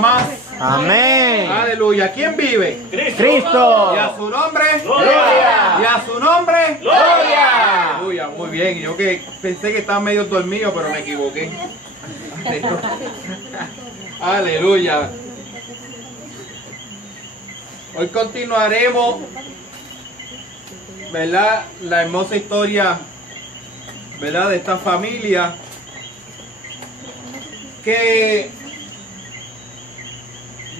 Más. Amén. Aleluya. ¿Quién vive? Cristo. Y a su nombre, Gloria. Y a su nombre, Gloria. Aleluya. Muy bien. Yo que pensé que estaba medio dormido, pero me equivoqué. Aleluya. Hoy continuaremos, ¿verdad? La hermosa historia, ¿verdad? De esta familia que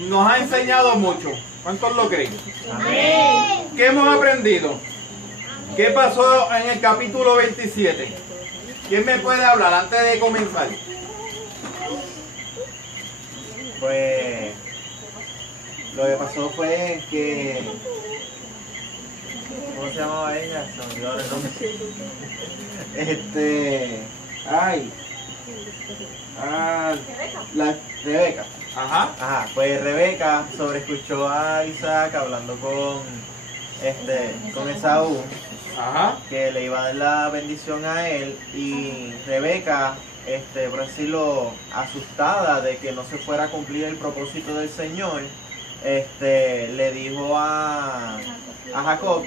nos ha enseñado mucho. ¿Cuántos lo creen? Amén. ¿Qué hemos aprendido? ¿Qué pasó en el capítulo 27? ¿Quién me puede hablar antes de comenzar? Pues lo que pasó fue que, ¿cómo se llamaba ella? Se me olvidó ahora el nombre. La Rebeca. Ajá. Pues Rebeca sobreescuchó a Isaac hablando con Esaú, Ajá. que le iba a dar la bendición a él, y Rebeca, por decirlo, asustada de que no se fuera a cumplir el propósito del Señor, le dijo a Jacob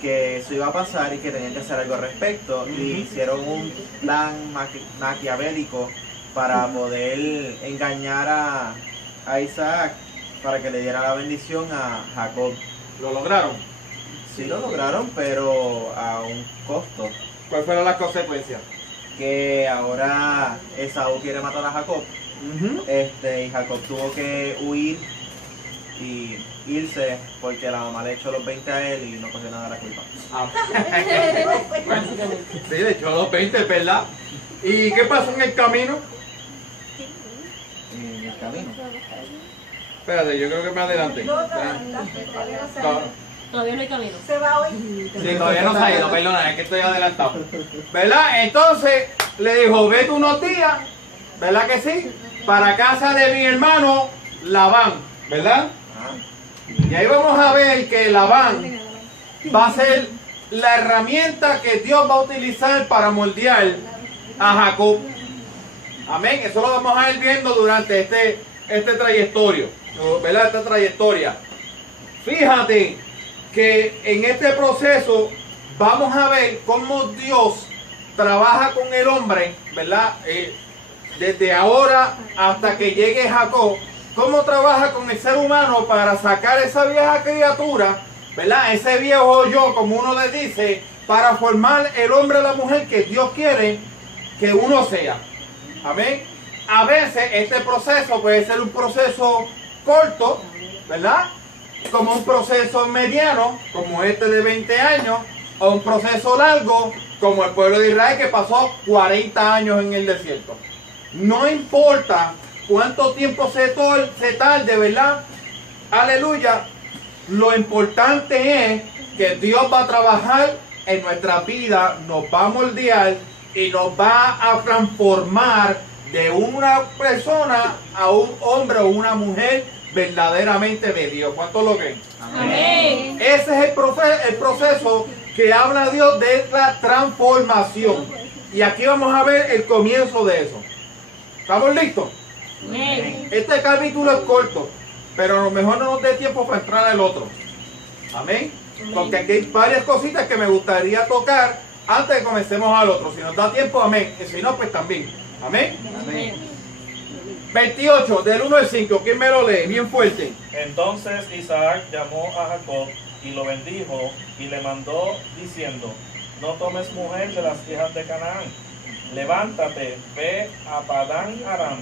que eso iba a pasar y que tenían que hacer algo al respecto, y hicieron un plan maquiavélico para poder engañar a Isaac para que le diera la bendición a Jacob. ¿Lo lograron? Sí lo lograron, pero a un costo. ¿Cuáles fueron las consecuencias? Que ahora Esaú quiere matar a Jacob. Y Jacob tuvo que huir y irse porque la mamá le echó los 20 a él y no cogió nada de la culpa. Sí, le echó los 20, ¿verdad? ¿Y qué pasó en el camino? En el camino. Espérate, yo creo que más adelante. Todavía no hay camino. Se va hoy. Sí, todavía no se ha ido, perdona, es que estoy adelantado. ¿Verdad? Entonces le dijo, vete unos días, ¿verdad que sí? Para casa de mi hermano Labán, ¿verdad? Y ahí vamos a ver que Labán va a ser la herramienta que Dios va a utilizar para moldear a Jacob. Amén. Eso lo vamos a ir viendo durante este trayectorio, ¿verdad? Esta trayectoria. Fíjate que en este proceso vamos a ver cómo Dios trabaja con el hombre, ¿verdad? Desde ahora hasta que llegue Jacob, cómo trabaja con el ser humano para sacar esa vieja criatura, ¿verdad? Ese viejo yo, como uno le dice, para formar el hombre o la mujer que Dios quiere que uno sea. Amén. A veces este proceso puede ser un proceso corto, ¿verdad? Como un proceso mediano, como este de 20 años, o un proceso largo, como el pueblo de Israel que pasó 40 años en el desierto. No importa cuánto tiempo se tarde, ¿verdad? Aleluya. Lo importante es que Dios va a trabajar en nuestra vida, nos va a moldear y nos va a transformar de una persona a un hombre o una mujer verdaderamente de Dios. ¿Cuántos lo creen? Amén. Ese es el proceso que habla Dios de la transformación. Y aquí vamos a ver el comienzo de eso. ¿Estamos listos? Amén. Este capítulo es corto, pero a lo mejor no nos dé tiempo para entrar al otro. Amén. Porque aquí hay varias cositas que me gustaría tocar antes de que comencemos al otro. Si nos da tiempo, amén. Y si no, pues también. Amén. Amén. 28, del 1 al 5. ¿Quién me lo lee? Bien fuerte. Entonces Isaac llamó a Jacob y lo bendijo y le mandó diciendo, no tomes mujer de las hijas de Canaán. Levántate, ve a Padán Aram,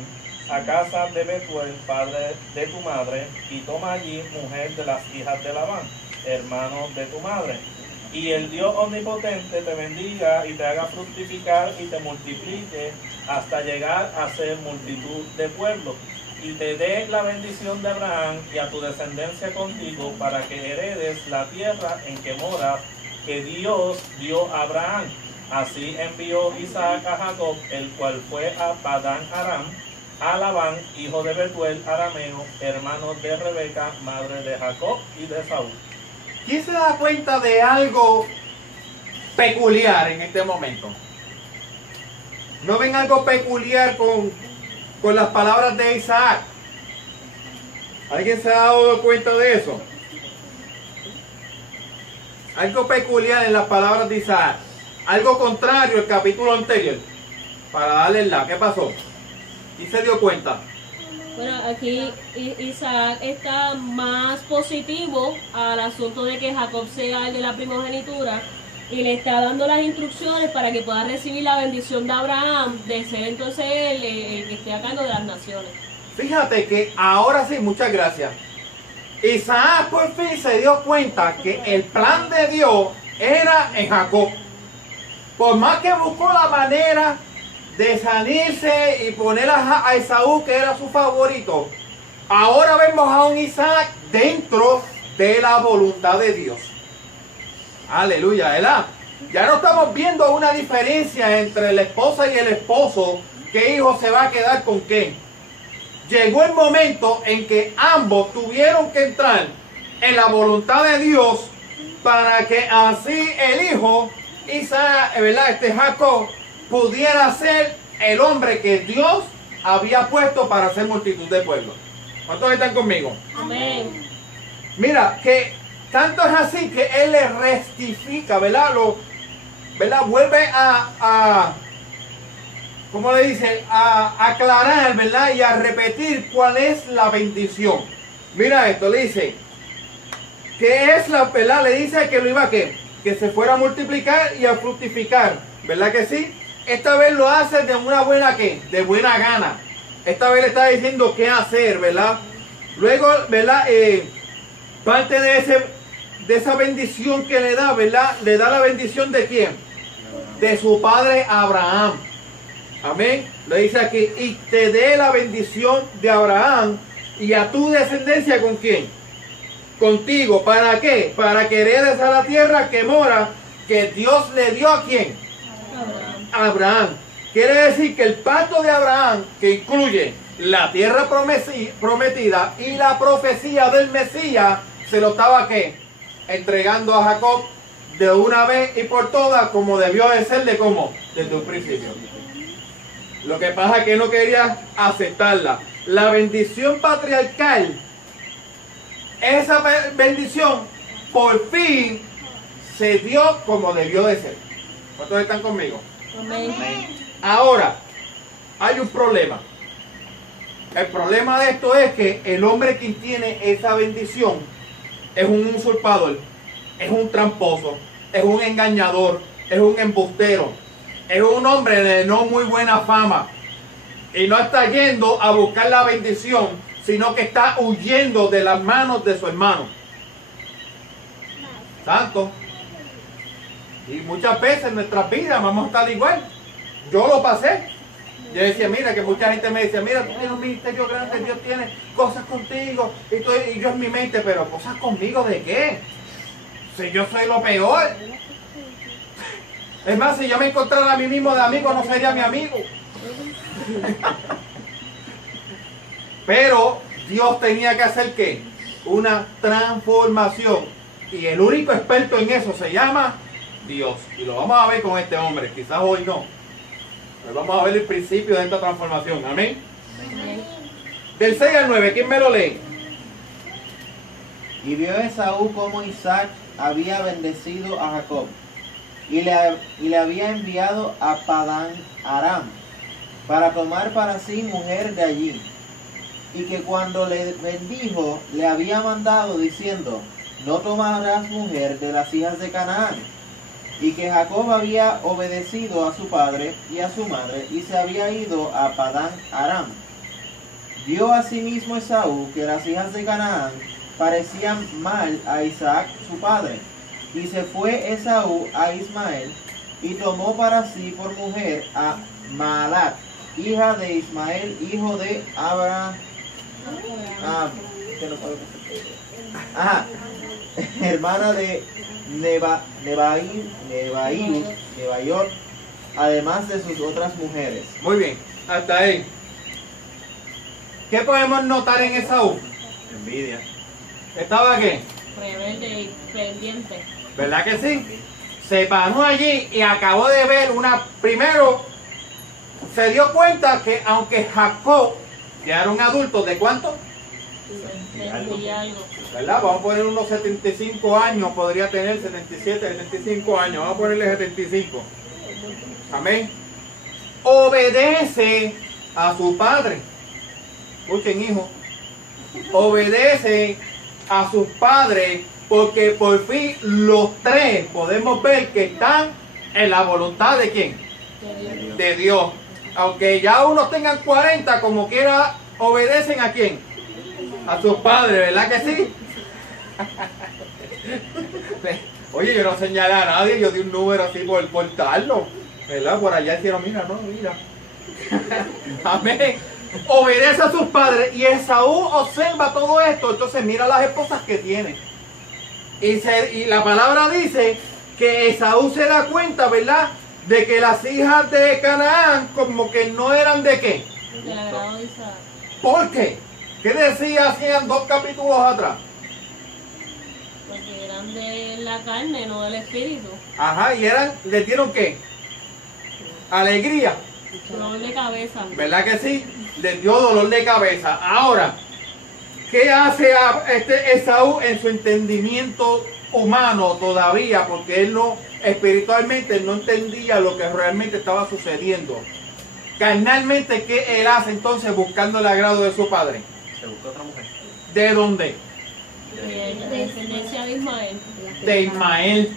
a casa de Betuel, padre de tu madre, y toma allí mujer de las hijas de Labán, hermano de tu madre. Y el Dios omnipotente te bendiga y te haga fructificar y te multiplique hasta llegar a ser multitud de pueblos. Y te dé la bendición de Abraham y a tu descendencia contigo para que heredes la tierra en que moras, que Dios dio a Abraham. Así envió Isaac a Jacob, el cual fue a Padán Aram, a Labán, hijo de Betuel arameo, hermano de Rebeca, madre de Jacob y de Saúl. ¿Quién se da cuenta de algo peculiar en este momento? ¿No ven algo peculiar con las palabras de Isaac? ¿Alguien se ha dado cuenta de eso? Algo peculiar en las palabras de Isaac. Algo contrario al capítulo anterior. Para darle la. ¿Qué pasó? ¿Y se dio cuenta? Bueno, aquí Isaac está más positivo al asunto de que Jacob sea el de la primogenitura y le está dando las instrucciones para que pueda recibir la bendición de Abraham, de ser entonces él el que esté a cargo de las naciones. Fíjate que ahora sí, muchas gracias. Isaac por fin se dio cuenta que el plan de Dios era en Jacob. Por más que buscó la manera de salirse y poner a Esaú, que era su favorito, ahora vemos a un Isaac dentro de la voluntad de Dios. Aleluya, ¿verdad? Ya no estamos viendo una diferencia entre la esposa y el esposo, qué hijo se va a quedar con quién. Llegó el momento en que ambos tuvieron que entrar en la voluntad de Dios para que así el hijo Isaac, ¿verdad? Jacob pudiera ser el hombre que Dios había puesto para hacer multitud de pueblos. ¿Cuántos están conmigo? Amén. Mira, que tanto es así que él le rectifica, ¿verdad? ¿Verdad? Vuelve ¿cómo le dice? A aclarar, ¿verdad? Y a repetir cuál es la bendición. Mira esto, le dice, ¿qué es la, verdad? Le dice que lo iba a ¿qué? Que se fuera a multiplicar y a fructificar, ¿verdad que sí? Esta vez lo hace de una buena ¿qué? De buena gana. Esta vez le está diciendo qué hacer, ¿verdad? Luego, ¿verdad? Parte de esa bendición que le da, ¿verdad? Le da la bendición de ¿quién? De su padre Abraham. Amén. Le dice aquí, y te dé la bendición de Abraham y a tu descendencia ¿con quién? Contigo. ¿Para qué? Para que heredes a la tierra que mora, que Dios le dio ¿a quién? Abraham. Quiere decir que el pacto de Abraham, que incluye la tierra prometida y la profecía del Mesías, se lo estaba ¿qué? Entregando a Jacob de una vez y por todas, como debió de ser de cómo, desde un principio. Lo que pasa es que no quería aceptarla. La bendición patriarcal, esa bendición por fin se dio como debió de ser. ¿Cuántos están conmigo? Amén. Ahora, hay un problema. El problema de esto es que el hombre que tiene esa bendición es un usurpador, es un tramposo, es un engañador, es un embustero, es un hombre de no muy buena fama y no está yendo a buscar la bendición, sino que está huyendo de las manos de su hermano. Santo. Y muchas veces en nuestras vidas vamos a estar igual. Yo lo pasé. Yo decía, mira, que mucha gente me decía, mira, tú tienes un ministerio grande, Dios tiene cosas contigo, y yo en mi mente, pero ¿cosas conmigo de qué? Si yo soy lo peor. Es más, si yo me encontrara a mí mismo de amigo, no sería mi amigo. Pero Dios tenía que hacer ¿qué? Una transformación. Y el único experto en eso se llama Dios. Y lo vamos a ver con este hombre, quizás hoy no. Pero vamos a ver el principio de esta transformación. Amén. Amén. Del 6 al 9, ¿quién me lo lee? Y vio Esaú como Isaac había bendecido a Jacob y le había enviado a Padán Aram para tomar para sí mujer de allí, y que cuando le bendijo le había mandado diciendo, no tomarás mujer de las hijas de Canaán, y que Jacob había obedecido a su padre y a su madre y se había ido a Padán Aram. Vio asimismo Esaú que las hijas de Canaán parecían mal a Isaac su padre, y se fue Esaú a Ismael y tomó para sí por mujer a Maalat, hija de Ismael, hijo de Abraham, hermana de Nebaiot, además de sus otras mujeres. Muy bien, hasta ahí. ¿Qué podemos notar en Esaú? Envidia. ¿Estaba qué? Rebelde y pendiente. ¿Verdad que sí? Se paró allí y acabó de ver primero se dio cuenta que aunque Jacob ya era un adulto, ¿de cuánto? Y algo. ¿Verdad? Vamos a poner unos 75 años, podría tener 77, 75 años, vamos a ponerle 75. Amén. Obedece a su padre. Escuchen, hijo. Obedece a sus padres, porque por fin los tres podemos ver que están en la voluntad de ¿quién? De Dios. Aunque ya unos tengan 40, como quiera, obedecen a ¿quién? A sus padres, ¿verdad que sí? Oye, yo no señalé a nadie, yo di un número así por darlo, ¿verdad? Por allá hicieron, mira, no, mira. Amén. Obedece a sus padres, y Esaú observa todo esto, entonces mira las esposas que tiene. Y la palabra dice que Esaú se da cuenta, ¿verdad?, de que las hijas de Canaán como que no eran de qué. Del agrado de Isaac. ¿Por qué? ¿Qué decía hacían 2 capítulos atrás? Porque eran de la carne, no del espíritu. Ajá, y le dieron ¿qué? Alegría. Dolor de cabeza. ¿Verdad que sí? Le dio dolor de cabeza. Ahora, ¿qué hace Esaú en su entendimiento humano todavía? Porque él no, espiritualmente, no entendía lo que realmente estaba sucediendo. Carnalmente, ¿qué él hace entonces buscando el agrado de su padre? Se buscó otra mujer. ¿De dónde? De la descendencia de Ismael. De Ismael.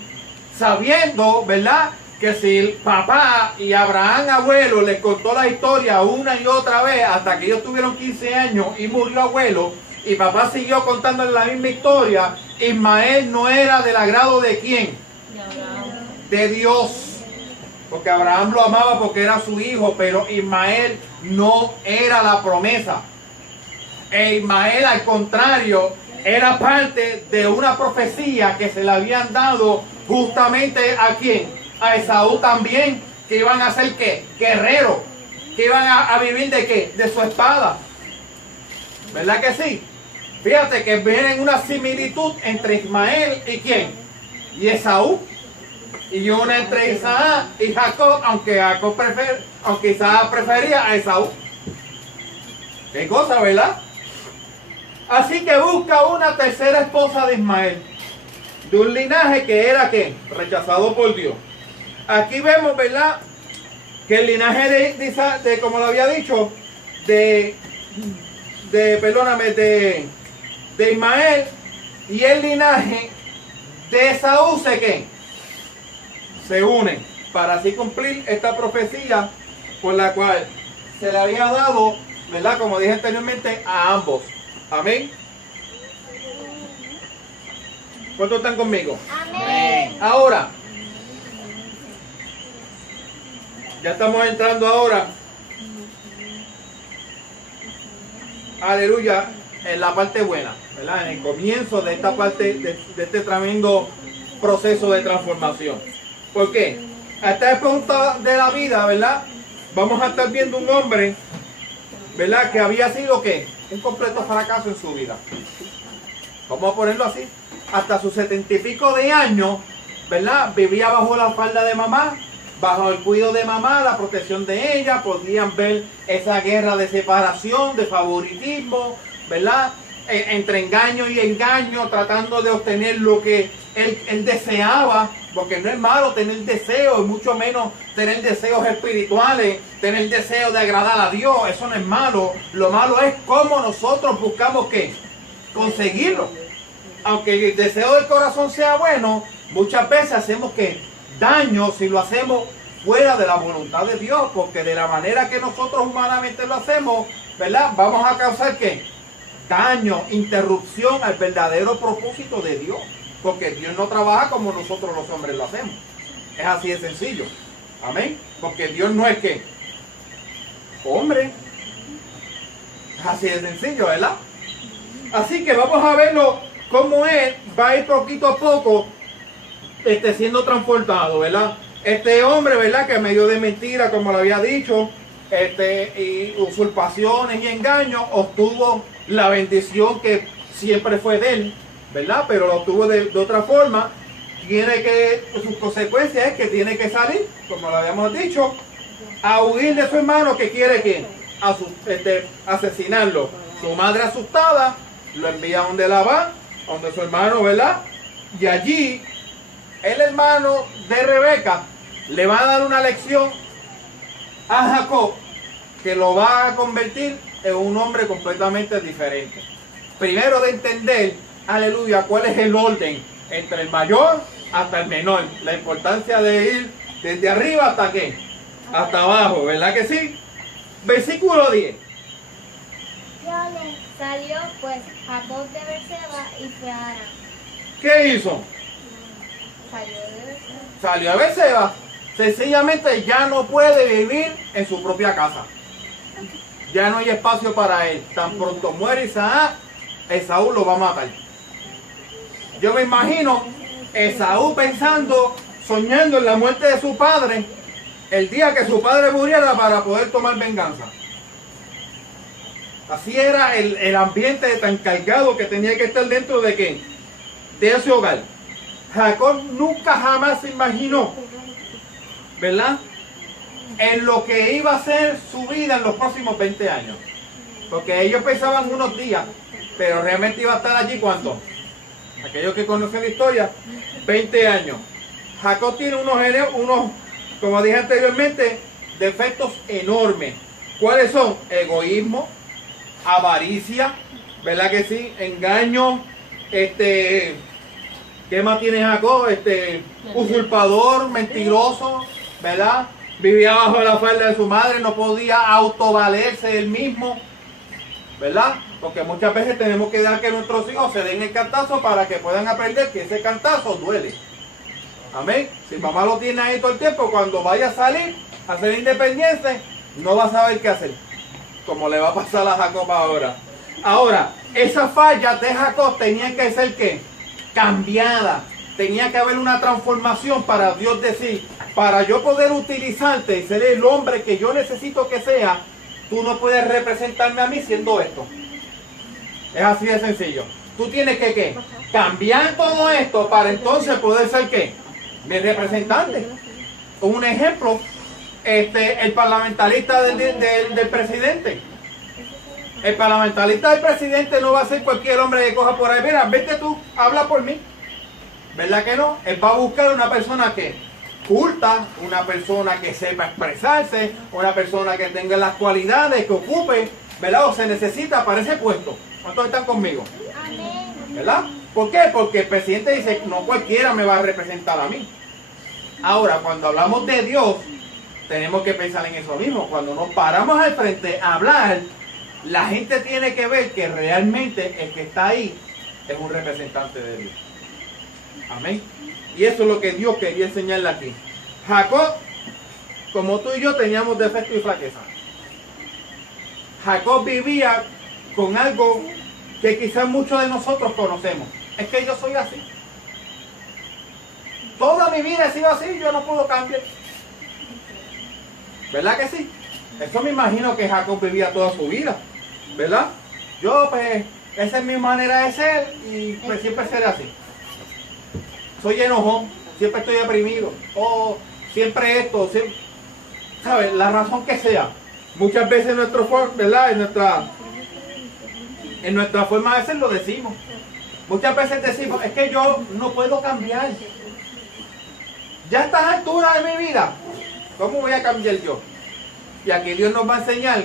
Sabiendo, ¿verdad?, que si el papá y Abraham abuelo les contó la historia una y otra vez hasta que ellos tuvieron 15 años y murió abuelo, y papá siguió contándole la misma historia, Ismael no era del agrado de ¿quién? De Abraham. De Dios. Porque Abraham lo amaba porque era su hijo, pero Ismael no era la promesa. E Ismael, al contrario, era parte de una profecía que se le habían dado justamente ¿a quién? A Esaú también, que iban a ser ¿qué? Guerreros, que iban a vivir ¿de qué? De su espada. ¿Verdad que sí? Fíjate que viene una similitud entre Ismael y ¿quién? Y Esaú. Y una entre Isaac y Jacob, aunque Isaac prefería a Esaú. Qué cosa, ¿verdad? Así que busca una tercera esposa de Ismael, de un linaje que era ¿qué? Rechazado por Dios. Aquí vemos, ¿verdad?, que el linaje de Isaac, como lo había dicho, de Ismael y el linaje de Esaú se unen para así cumplir esta profecía por la cual se le había dado, ¿verdad?, como dije anteriormente, a ambos. Amén. ¿Cuántos están conmigo? Amén. Ahora, ya estamos entrando ahora, aleluya, en la parte buena, ¿verdad?, en el comienzo de esta parte, de este tremendo proceso de transformación. ¿Por qué? A esta punto de la vida, ¿verdad?, vamos a estar viendo un hombre, ¿verdad?, que había sido ¿qué? Un completo fracaso en su vida. Vamos a ponerlo así. Hasta sus 70 y pico de años, ¿verdad?, vivía bajo la falda de mamá, bajo el cuidado de mamá, la protección de ella. Podían ver esa guerra de separación, de favoritismo, ¿verdad?, entre engaño y engaño, tratando de obtener lo que él deseaba, porque no es malo tener deseos, y mucho menos tener deseos espirituales, tener deseo de agradar a Dios. Eso no es malo. Lo malo es cómo nosotros buscamos ¿qué? Conseguirlo. Aunque el deseo del corazón sea bueno, muchas veces hacemos ¿qué? Daño si lo hacemos fuera de la voluntad de Dios, porque de la manera que nosotros humanamente lo hacemos, ¿verdad?, vamos a causar ¿qué? Daño, interrupción al verdadero propósito de Dios, porque Dios no trabaja como nosotros los hombres lo hacemos. Es así de sencillo. Amén. Porque Dios no es ¿qué? Hombre. Es así de sencillo, ¿verdad? Así que vamos a verlo cómo él va a ir poquito a poco siendo transportado, ¿verdad? Este hombre, ¿verdad?, que medio de mentira, como lo había dicho, y usurpaciones y engaños, obtuvo la bendición que siempre fue de él, ¿verdad? Pero lo obtuvo de otra forma. Sus consecuencias es que tiene que salir, como lo habíamos dicho, a huir de su hermano que quiere que asesinarlo. Su madre asustada, lo envía donde Labán, donde su hermano, ¿verdad? Y allí el hermano de Rebeca le va a dar una lección a Jacob que lo va a convertir en un hombre completamente diferente. Primero de entender, aleluya, cuál es el orden entre el mayor hasta el menor. La importancia de ir desde arriba hasta qué, hasta abajo, ¿verdad que sí? Versículo 10. Salió pues Jacob de Berseba y fue a Harán. ¿Qué hizo? Salió de Berseba. Salió a Berseba. Sencillamente ya no puede vivir en su propia casa. Ya no hay espacio para él. Tan pronto muere Isaac, Esaú lo va a matar. Yo me imagino Esaú pensando, soñando en la muerte de su padre, el día que su padre muriera para poder tomar venganza. Así era el ambiente tan cargado que tenía que estar dentro de ¿qué? De ese hogar. Jacob nunca jamás se imaginó, ¿verdad?, en lo que iba a ser su vida en los próximos 20 años. Porque ellos pensaban unos días, pero realmente iba a estar allí ¿cuánto? Aquellos que conocen la historia, 20 años. Jacob tiene unos, como dije anteriormente, defectos enormes. ¿Cuáles son? Egoísmo, avaricia, ¿verdad que sí? Engaño, ¿qué más tiene Jacob? Usurpador, mentiroso, ¿verdad? Vivía bajo la falda de su madre, no podía autovalerse él mismo, ¿verdad? Porque muchas veces tenemos que dar que nuestros hijos se den el cantazo para que puedan aprender que ese cantazo duele. Amén. Si mamá lo tiene ahí todo el tiempo, cuando vaya a salir a ser independiente, no va a saber qué hacer, como le va a pasar a Jacob ahora. Ahora, esas fallas de Jacob tenían que ser ¿qué? Cambiadas. Tenía que haber una transformación para Dios decir, para yo poder utilizarte y ser el hombre que yo necesito que sea, tú no puedes representarme a mí siendo esto. Es así de sencillo. Tú tienes que ¿qué? Cambiar todo esto para entonces poder ser ¿qué? Mi representante. Un ejemplo, el parlamentarista del presidente. El parlamentarista del presidente no va a ser cualquier hombre que coja por ahí. Mira, vete tú, habla por mí. ¿Verdad que no? Él va a buscar una persona que culta, una persona que sepa expresarse, una persona que tenga las cualidades, que ocupe, ¿verdad? O se necesita para ese puesto. ¿Cuántos están conmigo? Amén. ¿Verdad? ¿Por qué? Porque el presidente dice, no cualquiera me va a representar a mí. Ahora, cuando hablamos de Dios, tenemos que pensar en eso mismo. Cuando nos paramos al frente a hablar, la gente tiene que ver que realmente el que está ahí es un representante de Dios. Amén. Y eso es lo que Dios quería enseñarle aquí. Jacob, como tú y yo, teníamos defectos y flaquezas. Jacob vivía con algo que quizás muchos de nosotros conocemos. Es que yo soy así. Toda mi vida he sido así, yo no puedo cambiar. ¿Verdad que sí? Eso me imagino que Jacob vivía toda su vida. ¿Verdad? Yo, pues, esa es mi manera de ser y pues siempre seré así. Soy enojón, siempre estoy deprimido, o siempre esto, siempre, ¿sabes? La razón que sea. Muchas veces ¿verdad? En nuestra forma de ser lo decimos. Muchas veces decimos, es que yo no puedo cambiar. Ya a estas alturas de mi vida, ¿cómo voy a cambiar yo? Y aquí Dios nos va a enseñar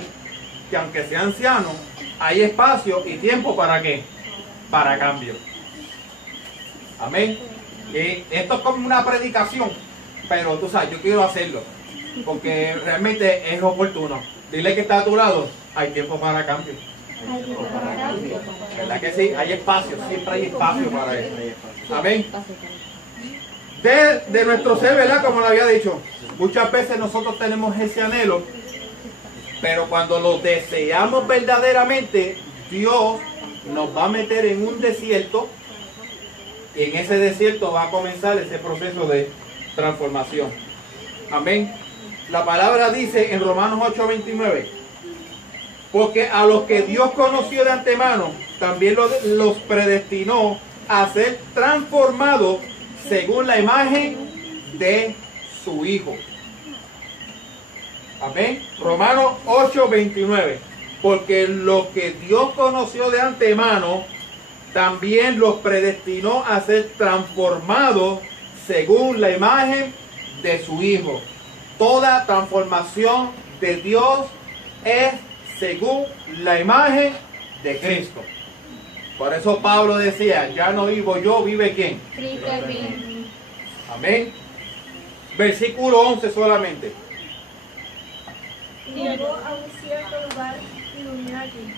que aunque sea anciano, hay espacio y tiempo ¿para qué? Para cambio. Amén. Y esto es como una predicación, pero tú sabes, yo quiero hacerlo, porque realmente es oportuno. Dile que está a tu lado, hay tiempo para cambio. ¿Verdad que sí? Hay espacio, siempre hay espacio para eso. Amén. De nuestro ser, ¿verdad? Como lo había dicho, muchas veces nosotros tenemos ese anhelo, pero cuando lo deseamos verdaderamente, Dios nos va a meter en un desierto. Y en ese desierto va a comenzar ese proceso de transformación. Amén. La palabra dice en Romanos 8:29, porque a los que Dios conoció de antemano, también los predestinó a ser transformados según la imagen de su Hijo. Amén. Romanos 8:29, porque los que Dios conoció de antemano, también los predestinó a ser transformados según la imagen de su Hijo. Toda transformación de Dios es según la imagen de Cristo. Por eso Pablo decía, ya no vivo yo, vive ¿quién? Cristo en mí. Amén. Versículo 11 solamente. Y llegó a un cierto lugar y durmió allí,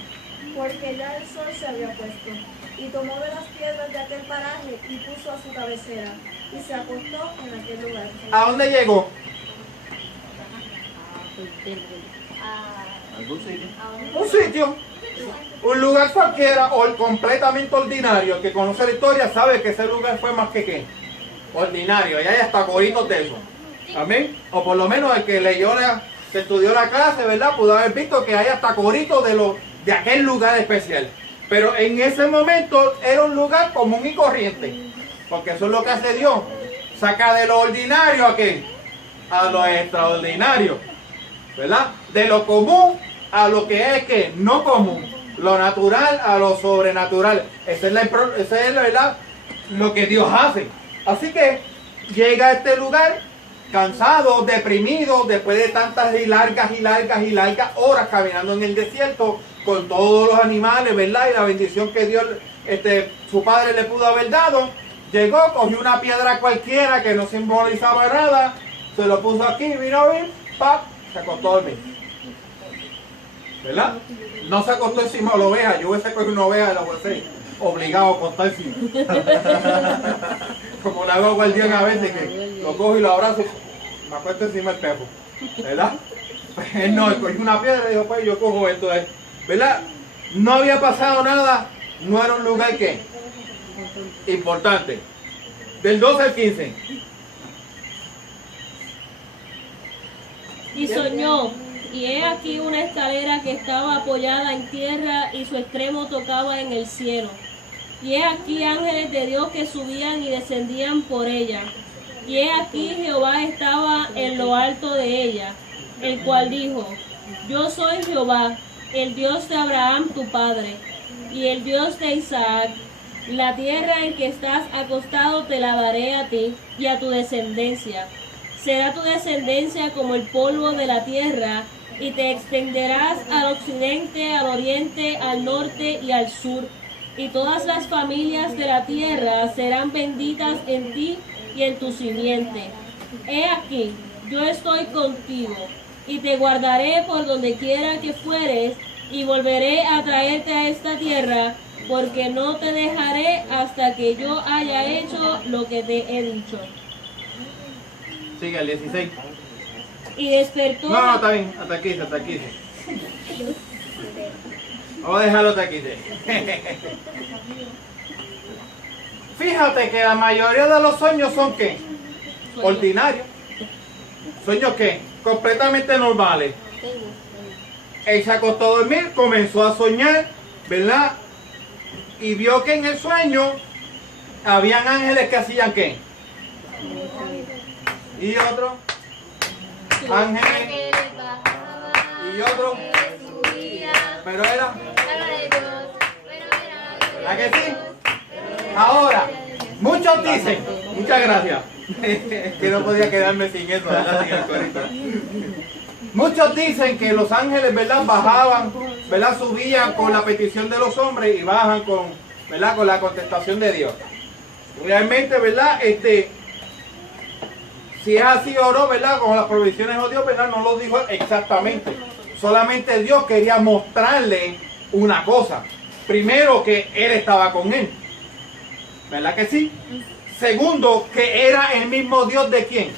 porque ya el sol se había puesto. Y tomó de las piedras de aquel paraje y puso a su cabecera, y se acostó en aquel lugar. ¿A dónde llegó? ¿Algún sitio? Un sitio, un lugar cualquiera o completamente ordinario. El que conoce la historia sabe que ese lugar fue más que qué, ordinario. Y hay hasta coritos de eso. Amén. O por lo menos el que que estudió la clase, ¿verdad? Pudo haber visto que hay hasta coritos de aquel lugar especial. Pero en ese momento era un lugar común y corriente. Porque eso es lo que hace Dios. Saca de lo ordinario ¿a qué? A lo extraordinario. ¿Verdad? De lo común a lo que es que no común. Lo natural a lo sobrenatural. Esa es la verdad, lo que Dios hace. Así que llega a este lugar cansado, deprimido, después de tantas y largas horas caminando en el desierto con todos los animales, ¿verdad? Y la bendición que Dios, su padre le pudo haber dado. Llegó, cogió una piedra cualquiera que no simbolizaba nada, se lo puso aquí, vino a ver, ¡pap! Se acostó a dormir. ¿Verdad? No se acostó encima de la oveja. Yo hubiese cogido una oveja de la huese obligado a acostar encima. Como le hago a guardián a veces, que lo cojo y lo abrazo y me acuesto encima del perro. ¿Verdad? Pues él no, él cogió una piedra y dijo, pues yo cojo esto. ¿Verdad? No había pasado nada, no era un lugar que importante. Del 12 al 15. Y soñó, y he aquí una escalera que estaba apoyada en tierra y su extremo tocaba en el cielo. Y he aquí ángeles de Dios que subían y descendían por ella. Y he aquí Jehová estaba en lo alto de ella, el cual dijo, yo soy Jehová, el Dios de Abraham tu padre, y el Dios de Isaac. La tierra en que estás acostado te la daré a ti y a tu descendencia. Será tu descendencia como el polvo de la tierra, y te extenderás al occidente, al oriente, al norte y al sur. Y todas las familias de la tierra serán benditas en ti y en tu simiente. He aquí, yo estoy contigo, y te guardaré por donde quiera que fueres, y volveré a traerte a esta tierra, porque no te dejaré hasta que yo haya hecho lo que te he dicho. Sigue el 16. Y despertó. No, está bien, hasta aquí. Vamos a dejarlo hasta aquí. Fíjate que la mayoría de los sueños son ¿qué? Ordinarios. Sueños ¿qué? Completamente normales. Él se acostó a dormir, comenzó a soñar, ¿verdad? Y vio que en el sueño habían ángeles que hacían ¿qué? Y otro ángeles y otro, pero era ¿a que sí? Ahora, muchos dicen, muchas gracias, que no podía quedarme sin eso, ¿verdad? Sin el corito. Muchos dicen que los ángeles, ¿verdad? Bajaban, ¿verdad? Subían con la petición de los hombres y bajan con, ¿verdad? Con la contestación de Dios. Realmente, ¿verdad? Si es así o no, ¿verdad? Con las provisiones de Dios, ¿verdad? No lo dijo exactamente. Solamente Dios quería mostrarle una cosa. Primero, que Él estaba con él. ¿Verdad que sí? Segundo, que era el mismo Dios de quién.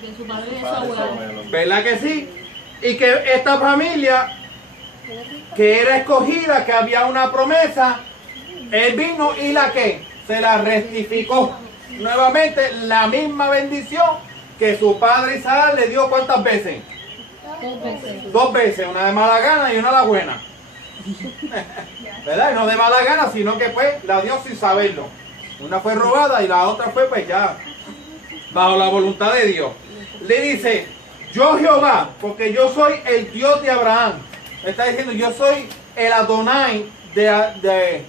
De su padre y de su abuelo. ¿Verdad que sí? Y que esta familia, que era escogida, que había una promesa, Él vino y la que se la rectificó. Nuevamente la misma bendición que su padre Isaac le dio ¿cuántas veces? 2 veces. 2 veces, una de mala gana y una la buena. ¿Verdad? Y no de mala gana, sino que pues la dio sin saberlo. Una fue robada y la otra fue pues ya bajo la voluntad de Dios. Le dice, yo Jehová, porque yo soy el Dios de Abraham. Está diciendo, yo soy el Adonai de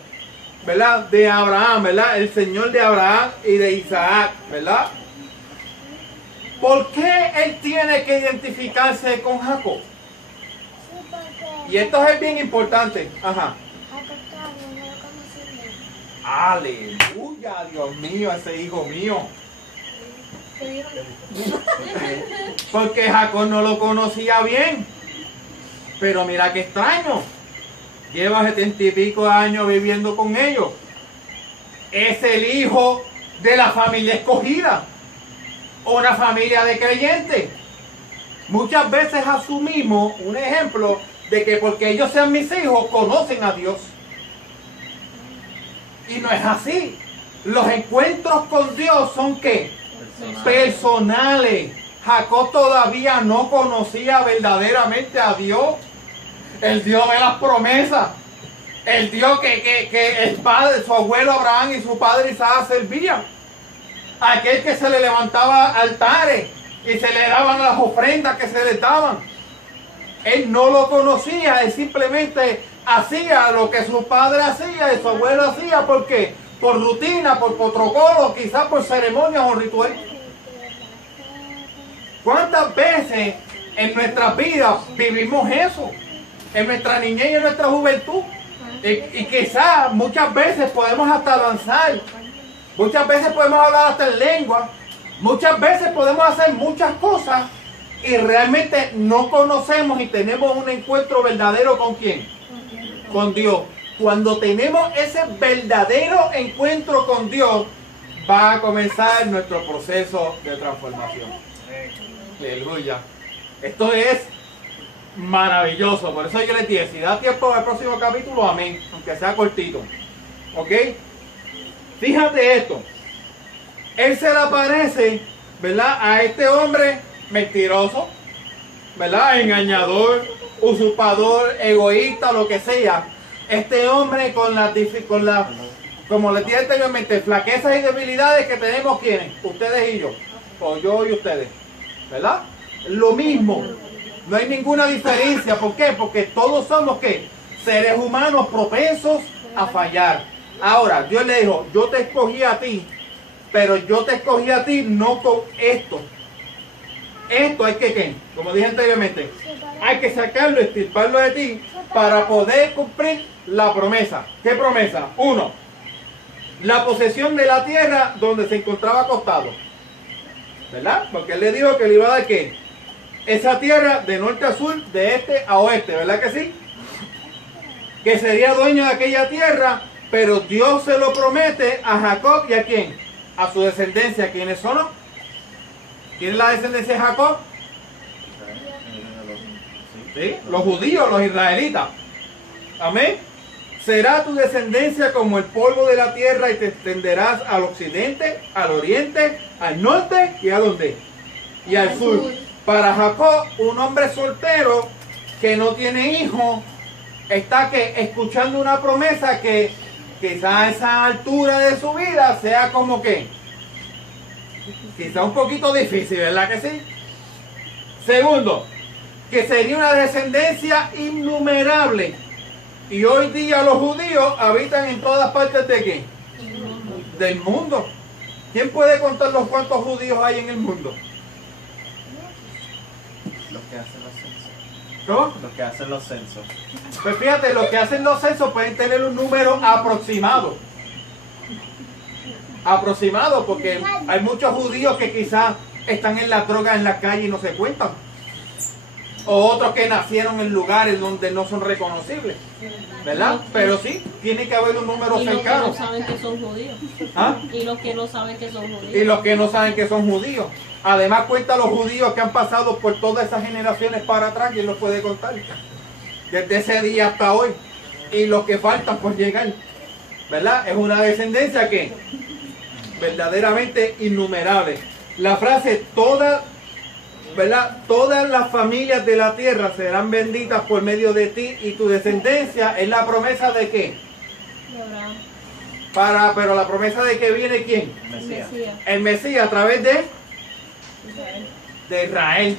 ¿verdad? De Abraham, ¿verdad? El Señor de Abraham y de Isaac, ¿verdad? ¿Por qué él tiene que identificarse con Jacob? Sí, porque Y esto es bien importante. Ajá. Jacob todavía no lo conocía. Aleluya, Dios mío, ese hijo mío. ¿Qué dijo? Porque Jacob no lo conocía bien. Pero mira qué extraño. Lleva 70 y pico de años viviendo con ellos. Es el hijo de la familia escogida. Una familia de creyentes. Muchas veces asumimos un ejemplo de que porque ellos sean mis hijos, conocen a Dios. Y no es así. Los encuentros con Dios son ¿qué? Personales. Jacob todavía no conocía verdaderamente a Dios. El Dios de las promesas. El Dios que el padre, su abuelo Abraham y su padre Isaac servían. Aquel que se le levantaba altares y se le daban las ofrendas que se le daban. Él no lo conocía, él simplemente hacía lo que su padre hacía y su abuelo hacía. ¿Por qué? Por rutina, por protocolo, quizás por ceremonias o rituales. ¿Cuántas veces en nuestras vidas vivimos eso? En nuestra niñez y en nuestra juventud. Y quizás muchas veces podemos hasta avanzar. Muchas veces podemos hablar hasta en lengua. Muchas veces podemos hacer muchas cosas y realmente no conocemos y tenemos un encuentro verdadero ¿con quién? Con Dios. Cuando tenemos ese verdadero encuentro con Dios, va a comenzar nuestro proceso de transformación. Aleluya. Esto es maravilloso. Por eso yo les dije, si da tiempo al próximo capítulo, amén. Aunque sea cortito. ¿Ok? Fíjate esto. Él se le aparece, ¿verdad? A este hombre mentiroso, ¿verdad? Engañador, usurpador, egoísta, lo que sea. Este hombre con las, como les dije anteriormente, flaquezas y debilidades que tenemos, ¿quiénes? Ustedes y yo. O yo y ustedes. ¿Verdad? Lo mismo. No hay ninguna diferencia. ¿Por qué? Porque todos somos, ¿qué? Seres humanos propensos a fallar. Ahora, Dios le dijo, yo te escogí a ti, pero yo te escogí a ti no con esto. Esto hay que, ¿qué? Como dije anteriormente, hay que sacarlo, extirparlo de ti para poder cumplir la promesa. ¿Qué promesa? Uno, la posesión de la tierra donde se encontraba acostado. ¿Verdad? Porque él le dijo que le iba a dar, ¿qué? Esa tierra de norte a sur, de este a oeste, ¿verdad que sí? Que sería dueño de aquella tierra, pero Dios se lo promete a Jacob y a quién? A su descendencia. ¿Quiénes son? ¿Quién es la descendencia de Jacob? ¿Sí? Los judíos, los israelitas. Amén. Será tu descendencia como el polvo de la tierra y te extenderás al occidente, al oriente, al norte y a dónde? Y al sur. Para Jacob, un hombre soltero que no tiene hijos, está que escuchando una promesa que quizá a esa altura de su vida sea como que quizá un poquito difícil, ¿verdad que sí? Segundo, que sería una descendencia innumerable. Y hoy día los judíos habitan en todas partes de ¿qué? Del mundo. ¿Quién puede contar los cuántos judíos hay en el mundo? Los que hacen los censos. ¿Cómo? Los que hacen los censos. Pues fíjate, los que hacen los censos pueden tener un número aproximado. Aproximado, porque hay muchos judíos que quizás están en la droga en la calle y no se cuentan. O otros que nacieron en lugares donde no son reconocibles. ¿Verdad? Pero sí, tiene que haber un número Y los que cercano. no saben que son judíos. ¿Ah? Y los que no saben que son judíos. Y los que no saben que son judíos. Además cuenta los judíos que han pasado por todas esas generaciones para atrás, ¿quién los puede contar? Desde ese día hasta hoy. Y los que faltan por llegar. ¿Verdad? Es una descendencia que verdaderamente innumerable. La frase toda, ¿verdad? Todas las familias de la tierra serán benditas por medio de ti y tu descendencia es la promesa de qué? De Abraham. Pero la promesa de que viene ¿quién? Mesías. Mesías. El Mesías a través de Israel. Israel.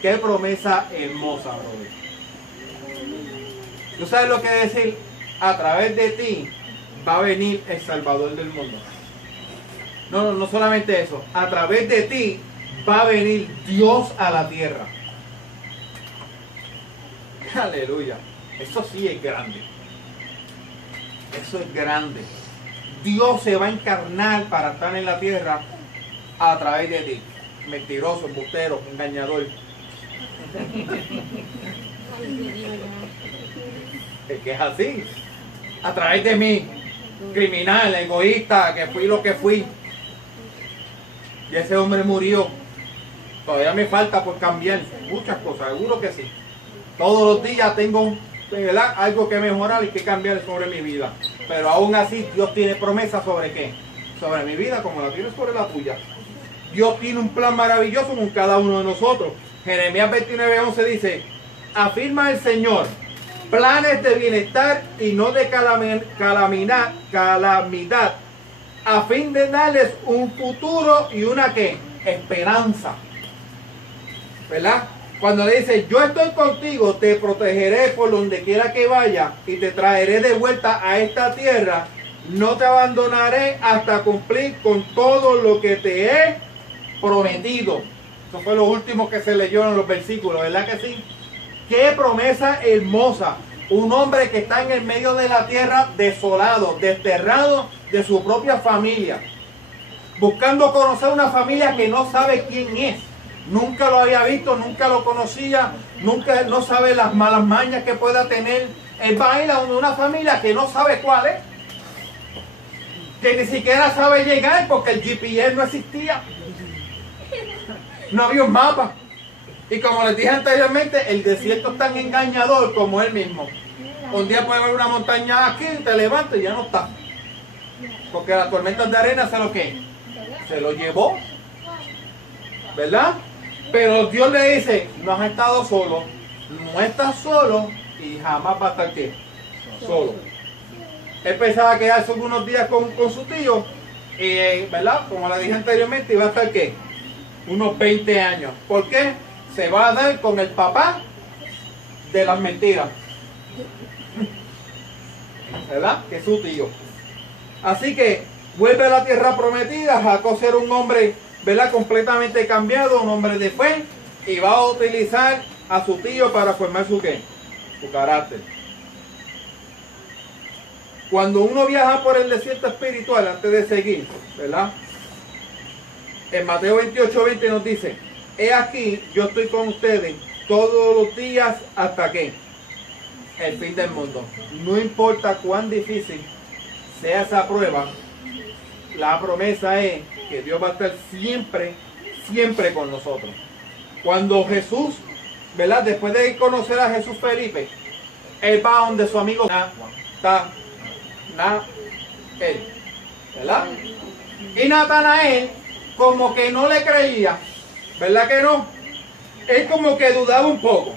Qué promesa hermosa, brother. ¿Tú sabes lo que decir? A través de ti va a venir el Salvador del mundo. No solamente eso, a través de ti va a venir Dios a la tierra. Aleluya. Eso sí es grande. Eso es grande. Dios se va a encarnar para estar en la tierra a través de ti. Mentiroso, embustero, engañador. Es que es así. A través de mí, criminal, egoísta, que fui lo que fui. Y ese hombre murió. Todavía me falta por cambiar muchas cosas, seguro que sí. Todos los días tengo, ¿verdad?, algo que mejorar y que cambiar sobre mi vida. Pero aún así Dios tiene promesas sobre qué. Sobre mi vida como la tiene sobre la tuya. Dios tiene un plan maravilloso con cada uno de nosotros. Jeremías 29:11 dice: afirma el Señor, planes de bienestar y no de calamidad, a fin de darles un futuro y una ¿qué? Esperanza. ¿Verdad? Cuando le dice: yo estoy contigo, te protegeré por donde quiera que vaya y te traeré de vuelta a esta tierra, no te abandonaré hasta cumplir con todo lo que te he prometido. Eso fue lo último que se leyó en los versículos, ¿verdad que sí? Qué promesa hermosa. Un hombre que está en el medio de la tierra, desolado, desterrado de su propia familia, buscando conocer una familia que no sabe quién es. Nunca lo había visto, nunca lo conocía, no sabe las malas mañas que pueda tener. Él va a ir a una familia que no sabe cuál es, que ni siquiera sabe llegar porque el GPS no existía. No había un mapa. Y como les dije anteriormente, el desierto es tan engañador como él mismo. Un día puede haber una montaña aquí, te levantas y ya no está. Porque las tormentas de arena se lo llevó. ¿Verdad? Pero Dios le dice: no has estado solo, no estás solo y jamás va a estar ¿qué? Solo. Él pensaba quedarse unos días con su tío y, ¿verdad? Como le dije anteriormente, iba a estar ¿qué? Unos 20 años. ¿Por qué? Se va a dar con el papá de las mentiras. ¿Verdad? Que es su tío. Así que vuelve a la tierra prometida. Jacob era un hombre, ¿verdad?, completamente cambiado, un hombre de fe, y va a utilizar a su tío para formar su ¿qué? Su carácter. Cuando uno viaja por el desierto espiritual, antes de seguir, ¿verdad?, en Mateo 28:20 nos dice: he aquí, yo estoy con ustedes todos los días hasta que el fin del mundo. No importa cuán difícil sea esa prueba, la promesa es que Dios va a estar siempre, siempre con nosotros. Cuando Jesús, ¿verdad?, después de conocer a Jesús Felipe, él va donde su amigo él, ¿verdad? Y Natanael como que no le creía, ¿verdad que no? Él como que dudaba un poco.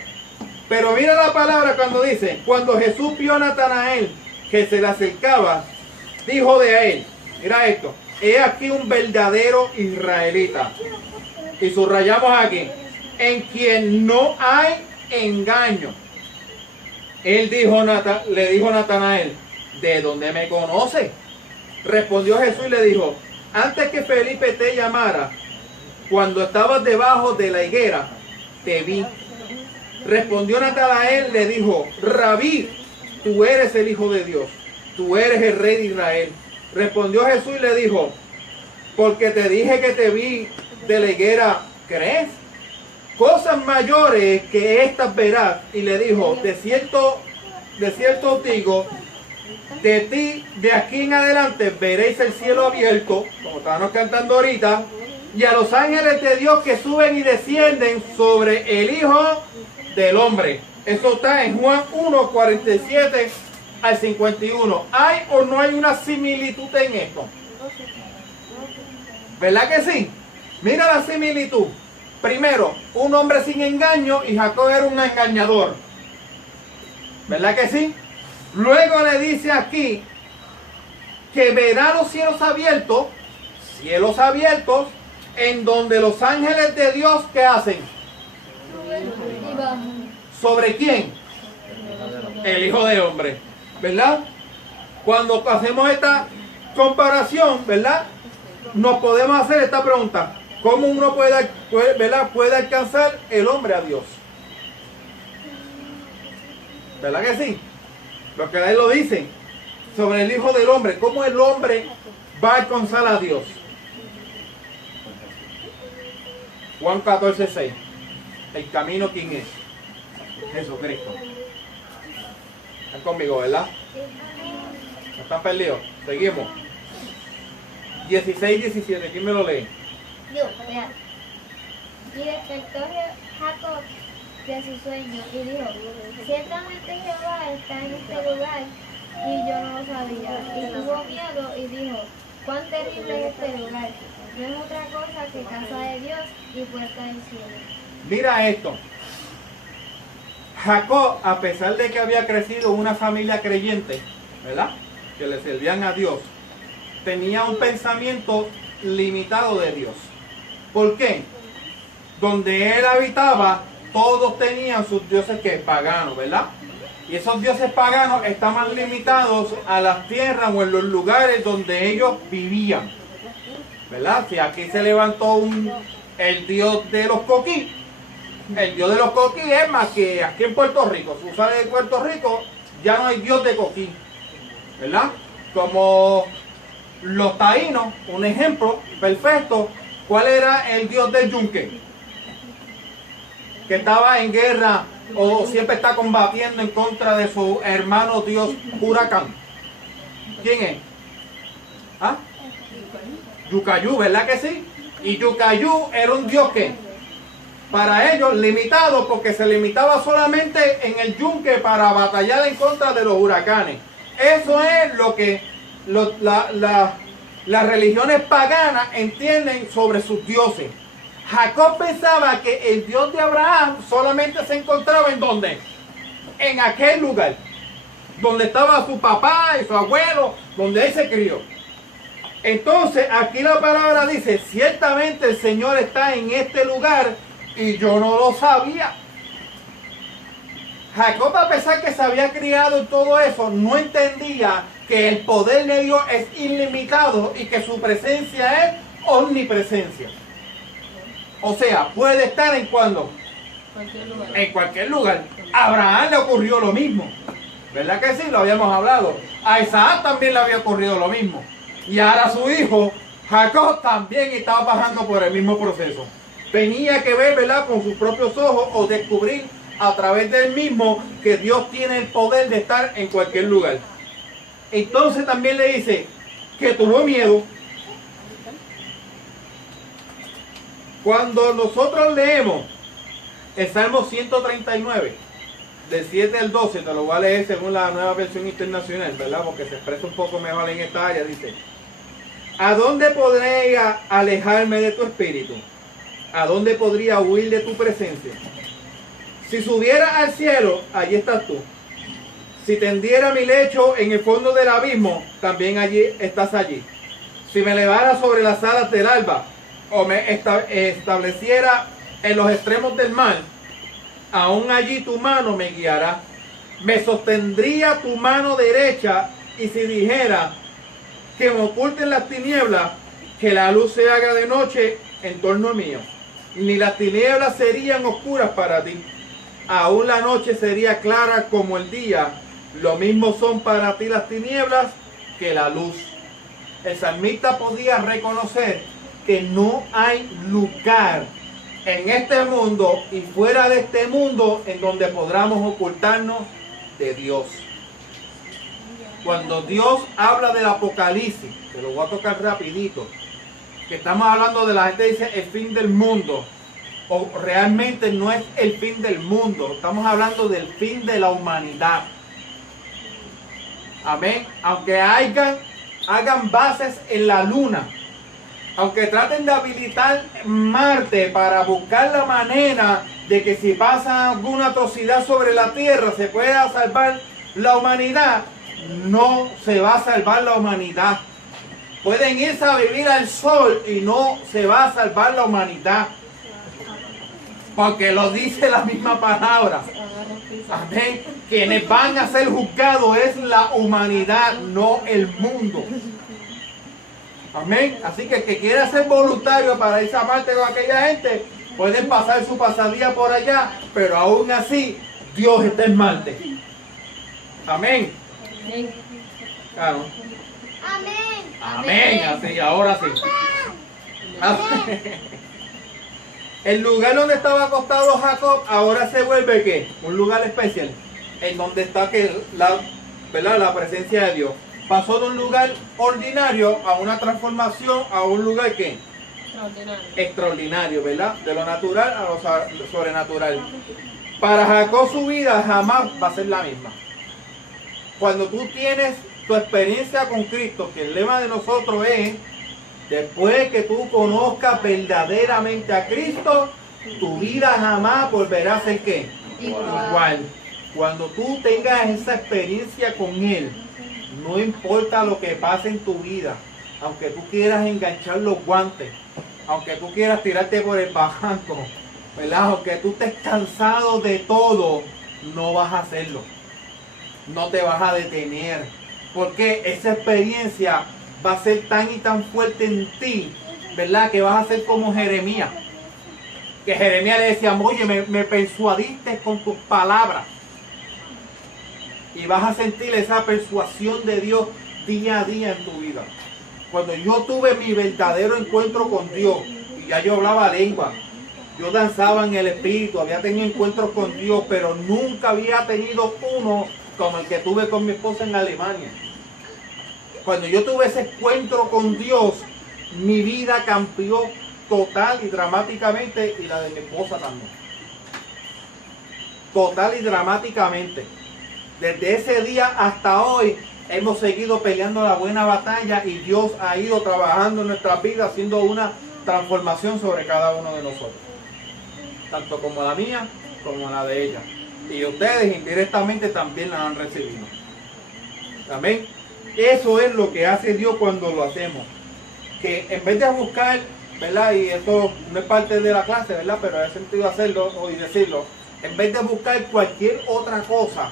Pero mira la palabra cuando dice: cuando Jesús vio a Natanael que se le acercaba, dijo de él, mira esto: he aquí un verdadero israelita. Y subrayamos aquí: en quien no hay engaño. Él le dijo a Natanael: ¿de dónde me conoce? Respondió Jesús y le dijo: antes que Felipe te llamara, cuando estabas debajo de la higuera, te vi. Respondió Natanael, le dijo: Rabí, tú eres el Hijo de Dios, tú eres el Rey de Israel. Respondió Jesús y le dijo: porque te dije que te vi de la higuera, ¿crees? Cosas mayores que estas verás. Y le dijo: de cierto os digo, de ti, de aquí en adelante, veréis el cielo abierto, como estábamos cantando ahorita, y a los ángeles de Dios que suben y descienden sobre el Hijo del Hombre. Eso está en Juan 1:47 al 51. ¿Hay o no hay una similitud en esto? ¿Verdad que sí? Mira la similitud. Primero, un hombre sin engaño, y Jacob era un engañador. ¿Verdad que sí? Luego le dice aquí que verá los cielos abiertos, en donde los ángeles de Dios, ¿qué hacen? ¿Sobre quién? El Hijo del Hombre, ¿verdad? Cuando hacemos esta comparación, ¿verdad? Nos podemos hacer esta pregunta. ¿Cómo uno puede alcanzar el hombre a Dios? ¿Verdad que sí? Los que ahí lo dicen sobre el Hijo del Hombre. ¿Cómo el hombre va a alcanzar a Dios? Juan 14:6. El camino, ¿quién es? Jesucristo. Están conmigo, ¿verdad? ¿No están perdidos? Seguimos. 16-17. ¿Quién me lo lee? Dios, vea. Y despertó Jacob de su sueño y dijo, ciertamente Jehová está en este lugar y yo no lo sabía. Y tuvo miedo y dijo, cuán terrible es este lugar. No es otra cosa que casa de Dios y puerta del cielo. Mira esto. Jacob, a pesar de que había crecido en una familia creyente, ¿verdad? Que le servían a Dios, tenía un pensamiento limitado de Dios. ¿Por qué? Donde él habitaba, todos tenían sus dioses que paganos, ¿verdad? Y esos dioses paganos estaban limitados a las tierras o en los lugares donde ellos vivían, ¿verdad? Si aquí se levantó el dios de los coquí, el dios de los coquí es más que aquí en Puerto Rico. Si sales de Puerto Rico, ya no hay dios de coquí, ¿verdad? Como los taínos, un ejemplo perfecto. ¿Cuál era el dios del yunque? Que estaba en guerra o siempre está combatiendo en contra de su hermano dios Huracán. ¿Quién es? ¿Ah? Yucayú, ¿verdad que sí? Y Yucayú era un dios que para ellos limitado, porque se limitaba solamente en el yunque para batallar en contra de los huracanes. Eso es lo que las religiones paganas entienden sobre sus dioses. Jacob pensaba que el Dios de Abraham solamente se encontraba ¿en dónde? En aquel lugar, donde estaba su papá y su abuelo, donde él se crió. Entonces, aquí la palabra dice, ciertamente el Señor está en este lugar y yo no lo sabía. Jacob, a pesar que se había criado en todo eso, no entendía que el poder de Dios es ilimitado y que su presencia es omnipresencia. O sea, puede estar en cuando, en cualquier lugar. A Abraham le ocurrió lo mismo, ¿verdad que sí? Lo habíamos hablado. A Isaac también le había ocurrido lo mismo. Y ahora su hijo, Jacob, también estaba pasando por el mismo proceso. Tenía que ver, ¿verdad?, con sus propios ojos o descubrir a través del mismo que Dios tiene el poder de estar en cualquier lugar. Entonces también le dice que tuvo miedo. Cuando nosotros leemos el Salmo 139, del 7 al 12, te lo voy a leer según la Nueva Versión Internacional, ¿verdad? Porque se expresa un poco mejor en esta área. Dice, ¿a dónde podría alejarme de tu espíritu? ¿A dónde podría huir de tu presencia? Si subiera al cielo, allí estás tú. Si tendiera mi lecho en el fondo del abismo, también allí estás allí. Si me elevara sobre las alas del alba, o me estableciera en los extremos del mar, aún allí tu mano me guiará. Me sostendría tu mano derecha, y si dijera que me oculten las tinieblas, que la luz se haga de noche en torno mío. Ni las tinieblas serían oscuras para ti. Aún la noche sería clara como el día. Lo mismo son para ti las tinieblas que la luz. El salmista podía reconocer que no hay lugar en este mundo y fuera de este mundo en donde podamos ocultarnos de Dios. Cuando Dios habla del Apocalipsis, te lo voy a tocar rapidito, que estamos hablando de la gente dice el fin del mundo, o realmente no es el fin del mundo, estamos hablando del fin de la humanidad. Amén. Aunque hagan bases en la luna, aunque traten de habilitar Marte para buscar la manera de que si pasa alguna atrocidad sobre la Tierra se pueda salvar la humanidad, no se va a salvar la humanidad. Pueden irse a vivir al sol y no se va a salvar la humanidad. Porque lo dice la misma palabra. Amén. Quienes van a ser juzgados es la humanidad, no el mundo. Amén. Así que el que quiera ser voluntario para esa parte con aquella gente, pueden pasar su pasadía por allá, pero aún así, Dios está en Marte. Amén. Claro. Amén. Amén. Así, ahora sí. El lugar donde estaba acostado Jacob ahora se vuelve ¿qué? Un lugar especial, en donde está ¿verdad? La presencia de Dios. Pasó de un lugar ordinario a una transformación a un lugar ¿qué? Extraordinario, ¿verdad? De lo natural a lo sobrenatural. Para Jacob su vida jamás va a ser la misma. Cuando tú tienes tu experiencia con Cristo, que el lema de nosotros es: después que tú conozcas verdaderamente a Cristo, tu vida jamás volverá a ser ¿qué? Igual. Cuando tú tengas esa experiencia con Él, no importa lo que pase en tu vida, aunque tú quieras enganchar los guantes, aunque tú quieras tirarte por el barranco, ¿verdad? Aunque tú estés cansado de todo, no vas a hacerlo. No te vas a detener, porque esa experiencia va a ser tan y tan fuerte en ti, ¿verdad? Que vas a ser como Jeremías. Que Jeremías le decía: oye, me persuadiste con tus palabras. Y vas a sentir esa persuasión de Dios día a día en tu vida. Cuando yo tuve mi verdadero encuentro con Dios, y ya yo hablaba lengua, yo danzaba en el Espíritu, había tenido encuentros con Dios, pero nunca había tenido uno como el que tuve con mi esposa en Alemania. Cuando yo tuve ese encuentro con Dios, mi vida cambió total y dramáticamente, y la de mi esposa también. Total y dramáticamente. Desde ese día hasta hoy hemos seguido peleando la buena batalla y Dios ha ido trabajando en nuestras vidas, haciendo una transformación sobre cada uno de nosotros. Tanto como la mía, como la de ella. Y ustedes indirectamente también la han recibido. Amén. Eso es lo que hace Dios cuando lo hacemos. Que en vez de buscar, ¿verdad? Y esto no es parte de la clase, ¿verdad? Pero he sentido hacerlo y decirlo. En vez de buscar cualquier otra cosa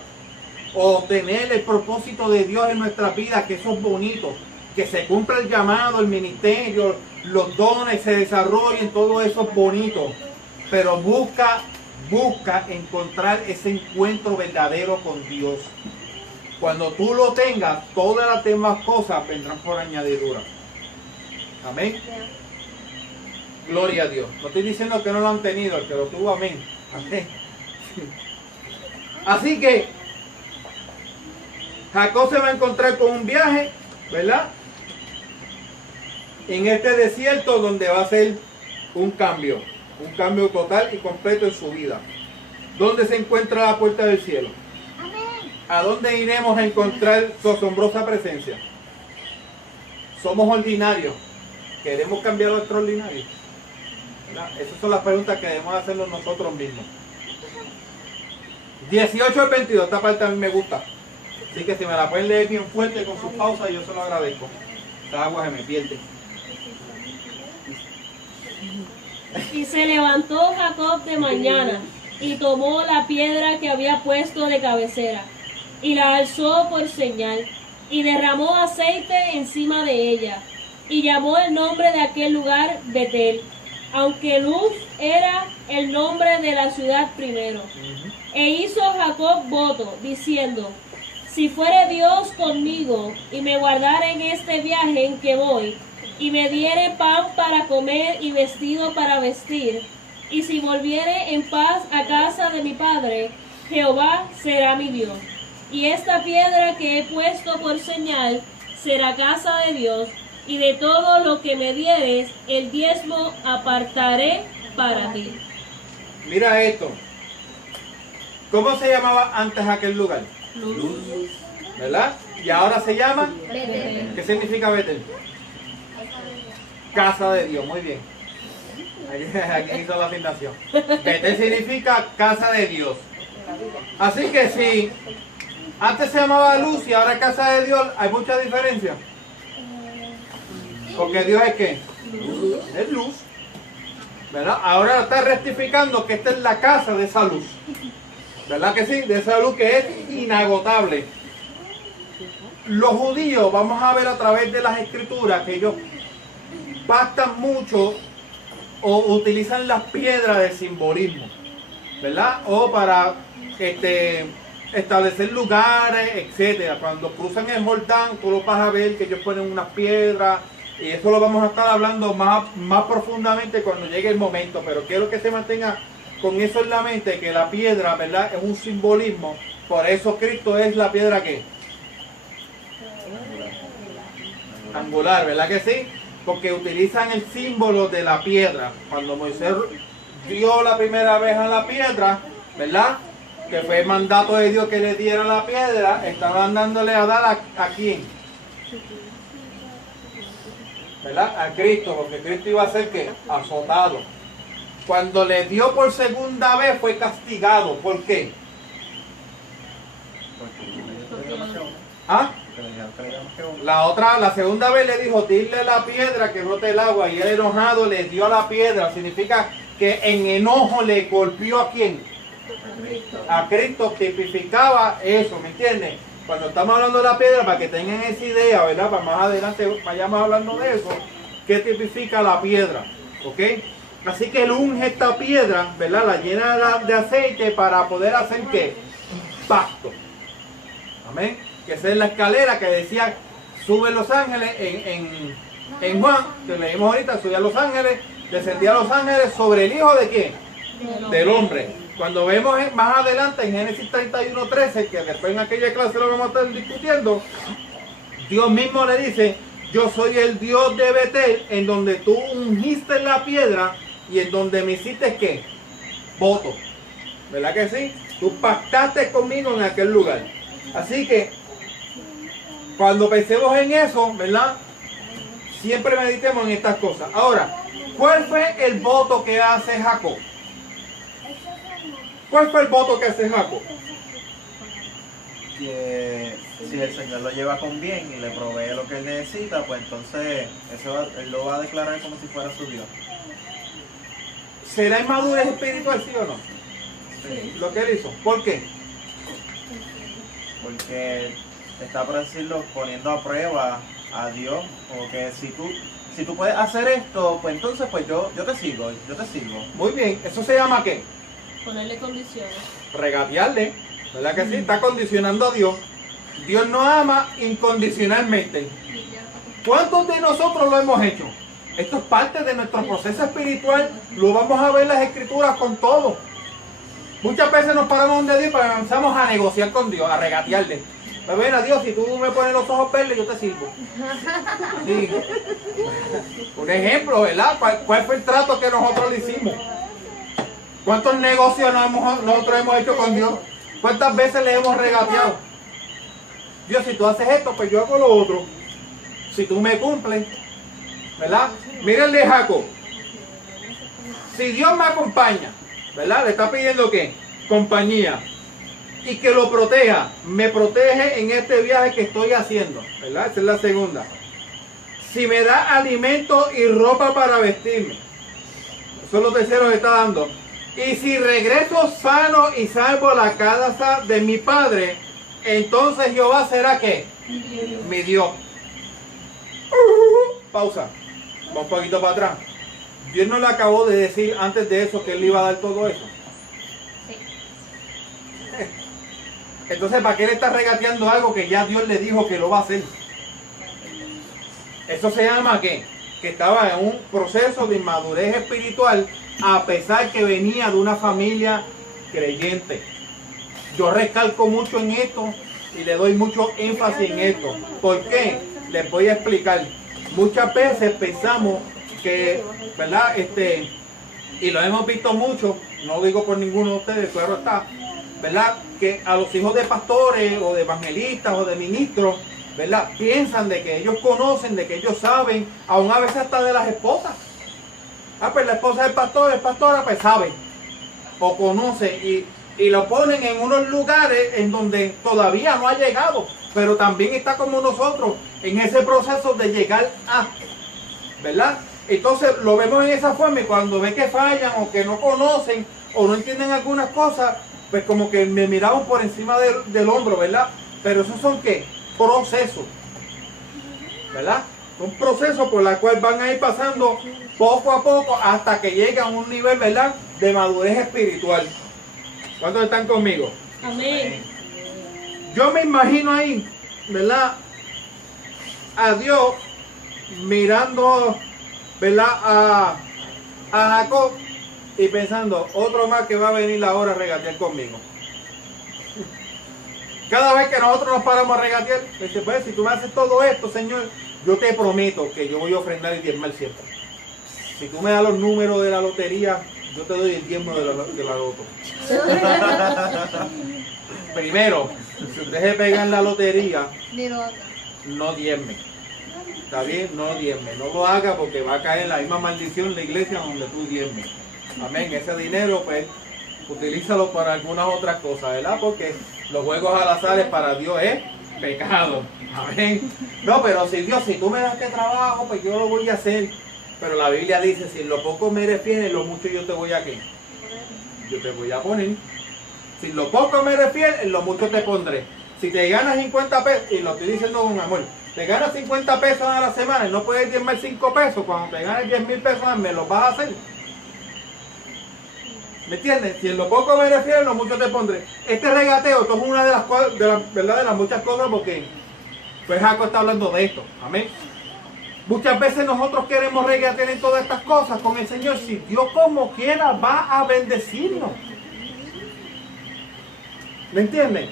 o tener el propósito de Dios en nuestras vidas, que eso es bonito, que se cumpla el llamado, el ministerio, los dones se desarrollen, todo eso es bonito. Pero busca encontrar ese encuentro verdadero con Dios. Cuando tú lo tengas, todas las demás cosas vendrán por añadidura. Amén. Gloria a Dios. No estoy diciendo que no lo han tenido, el que lo tuvo, amén. Amén. Así que Jacob se va a encontrar con un viaje, ¿verdad? En este desierto donde va a ser un cambio total y completo en su vida. ¿Dónde se encuentra la puerta del cielo? ¿A dónde iremos a encontrar su asombrosa presencia? Somos ordinarios. ¿Queremos cambiar lo extraordinario? ¿Verdad? Esas son las preguntas que debemos hacernos nosotros mismos. 18 al 22, esta parte a mí me gusta. Así que si me la pueden leer bien fuerte con sus pausas, yo se lo agradezco. Esta agua se me pierde. Y se levantó Jacob de mañana y tomó la piedra que había puesto de cabecera y la alzó por señal y derramó aceite encima de ella y llamó el nombre de aquel lugar Betel, aunque Luz era el nombre de la ciudad primero. E hizo Jacob voto diciendo: si fuere Dios conmigo y me guardare en este viaje en que voy, y me diere pan para comer y vestido para vestir, y si volviere en paz a casa de mi padre, Jehová será mi Dios. Y esta piedra que he puesto por señal será casa de Dios, y de todo lo que me dieres, el diezmo apartaré para ti. Mira esto. ¿Cómo se llamaba antes aquel lugar? Luz. ¿Verdad? Y ahora se llama. Betel. ¿Qué significa Betel? Casa de Dios, muy bien. Aquí hizo la asignación. Betel significa casa de Dios. Así que si antes se llamaba Luz y ahora es casa de Dios, ¿hay mucha diferencia? Porque Dios es ¿qué? Es luz. ¿Verdad? Ahora está rectificando que esta es la casa de esa luz. ¿Verdad que sí? De esa luz que es inagotable. Los judíos, vamos a ver a través de las escrituras que ellos bastan mucho o utilizan las piedras de simbolismo, ¿verdad? O para establecer lugares, etcétera. Cuando cruzan el Jordán, tú lo vas a ver que ellos ponen unas piedras, y eso lo vamos a estar hablando más profundamente cuando llegue el momento, pero quiero que se mantenga con eso en la mente, que la piedra, ¿verdad?, es un simbolismo. Por eso Cristo es la piedra que angular, ¿verdad que sí? Porque utilizan el símbolo de la piedra. Cuando Moisés dio la primera vez a la piedra, ¿verdad?, que fue el mandato de Dios que le diera la piedra, estaban dándole a dar a quién, ¿verdad? A Cristo, porque Cristo iba a ser ¿qué? Azotado. Cuando le dio por segunda vez fue castigado. ¿Por qué? ¿Ah? La segunda vez le dijo, dile la piedra que brote el agua, y él enojado le dio a la piedra. Significa que en enojo le golpeó ¿a quién? A Cristo. Tipificaba eso, ¿me entiendes? Cuando estamos hablando de la piedra, para que tengan esa idea, ¿verdad? Para más adelante vayamos hablando de eso, ¿qué tipifica la piedra? ¿Ok? Así que él unge esta piedra, ¿verdad? La llena de aceite para poder hacer ¿qué? Pacto. Amén. Que esa es la escalera que decía, sube los ángeles en Juan, que leímos ahorita, subía a los ángeles, descendía a los ángeles sobre el hijo de quién? Del hombre. Cuando vemos más adelante en Génesis 31:13, que después en aquella clase lo vamos a estar discutiendo, Dios mismo le dice, yo soy el Dios de Betel, en donde tú ungiste la piedra y en donde me hiciste ¿qué? Voto. ¿Verdad que sí? Tú pactaste conmigo en aquel lugar. Así que, cuando pensemos en eso, ¿verdad? Siempre meditemos en estas cosas. Ahora, ¿cuál fue el voto que hace Jacob? ¿Cuál fue el voto que hace Jacob? Que si el Señor lo lleva con bien y le provee lo que él necesita, pues entonces él lo va a declarar como si fuera su Dios. ¿Será inmadurez espiritual, sí o no? Sí. Lo que él hizo. ¿Por qué? Porque está, por decirlo, poniendo a prueba a Dios. Como que si tú puedes hacer esto, pues entonces pues yo te sigo. Muy bien. ¿Eso se llama qué? Ponerle condiciones. Regatearle. ¿Verdad que sí? Está condicionando a Dios. Dios nos ama incondicionalmente. ¿Cuántos de nosotros lo hemos hecho? Esto es parte de nuestro proceso espiritual. Lo vamos a ver en las escrituras con todo. Muchas veces nos paramos donde Dios y comenzamos a negociar con Dios, a regatearle. Pues ven a Dios, si tú me pones los ojos verdes, yo te sirvo. Sí. Un ejemplo, ¿verdad? ¿Cuál fue el trato que nosotros le hicimos? ¿Cuántos negocios nosotros hemos hecho con Dios? ¿Cuántas veces le hemos regateado? Dios, si tú haces esto, pues yo hago lo otro. Si tú me cumples, ¿verdad? Mírenle Jacob. Si Dios me acompaña, ¿verdad? Le está pidiendo ¿qué? Compañía. Y que lo proteja. Me protege en este viaje que estoy haciendo, ¿verdad? Esa es la segunda. Si me da alimento y ropa para vestirme. Eso es lo tercero que está dando. Y si regreso sano y salvo a la casa de mi padre, entonces Jehová será ¿qué? Mi Dios. Pausa. Vamos un poquito para atrás. Dios no le acabó de decir antes de eso que él le iba a dar todo eso. Entonces, ¿para qué le está regateando algo que ya Dios le dijo que lo va a hacer? Eso se llama ¿qué? Que estaba en un proceso de inmadurez espiritual, a pesar que venía de una familia creyente. Yo recalco mucho en esto y le doy mucho énfasis en esto. ¿Por qué? Les voy a explicar. Muchas veces pensamos que, ¿verdad? Y lo hemos visto mucho, no digo por ninguno de ustedes, claro está, ¿verdad? Que a los hijos de pastores o de evangelistas o de ministros, ¿verdad? Piensan de que ellos conocen, de que ellos saben, aún a veces hasta de las esposas. Ah, pues la esposa del pastor, pastora, pues sabe o conoce y lo ponen en unos lugares en donde todavía no ha llegado, pero también está como nosotros en ese proceso de llegar a, ¿verdad? Entonces lo vemos en esa forma y cuando ve que fallan o que no conocen o no entienden algunas cosas, pues como que me miraban por encima del hombro, ¿verdad? Pero esos son ¿qué? Procesos, ¿verdad? Un proceso por el cual van a ir pasando poco a poco hasta que llegan a un nivel, ¿verdad?, de madurez espiritual. ¿Cuántos están conmigo? Amén. Yo me imagino ahí, ¿verdad?, a Dios mirando, ¿verdad?, a Jacob y pensando, otro más que va a venir ahora a regatear conmigo. Cada vez que nosotros nos paramos a regatear, dice, pues si tú me haces todo esto, Señor, yo te prometo que yo voy a ofrendar el diezmo siempre. Si tú me das los números de la lotería, yo te doy el diezmo de la loto. Primero, si usted se pega en la lotería, no diezme. ¿Está bien? No diezme. No lo haga porque va a caer en la misma maldición en la iglesia donde tú diezmes. Amén. Ese dinero, pues, utilízalo para algunas otras cosas, ¿verdad? Porque los juegos al azar para Dios es pecado. Amén. No, pero si Dios, si tú me das este trabajo, pues yo lo voy a hacer. Pero la Biblia dice, si en lo poco me eres fiel, en lo mucho yo te voy a ¿qué? Yo te voy a poner. Si en lo poco me eres fiel, en lo mucho te pondré. Si te ganas 50 pesos, y lo estoy diciendo con amor, te ganas 50 pesos a la semana y no puedes diezmar 5 pesos, cuando te ganes 10,000 pesos, me los vas a hacer. ¿Me entiendes? Si en lo poco me eres fiel, en lo mucho te pondré. Este regateo, esto es una de las cosas, ¿verdad?, de las muchas cosas, porque pues Jacob está hablando de esto. Amén. Muchas veces nosotros queremos regatear en todas estas cosas con el Señor. Si Dios como quiera va a bendecirnos. ¿Me entienden?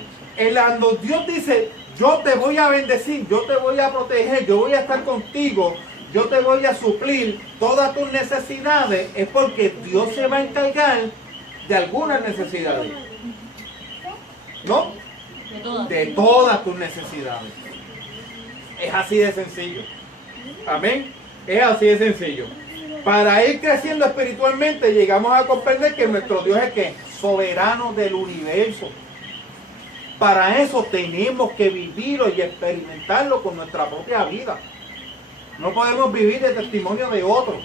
Cuando Dios dice, yo te voy a bendecir, yo te voy a proteger, yo voy a estar contigo, yo te voy a suplir todas tus necesidades, es porque Dios se va a encargar de algunas necesidades. ¿No? De todas tus necesidades. Es así de sencillo. Amén. Es así de sencillo. Para ir creciendo espiritualmente llegamos a comprender que nuestro Dios es ¿qué? Soberano del universo. Para eso tenemos que vivirlo y experimentarlo con nuestra propia vida. No podemos vivir el testimonio de otro.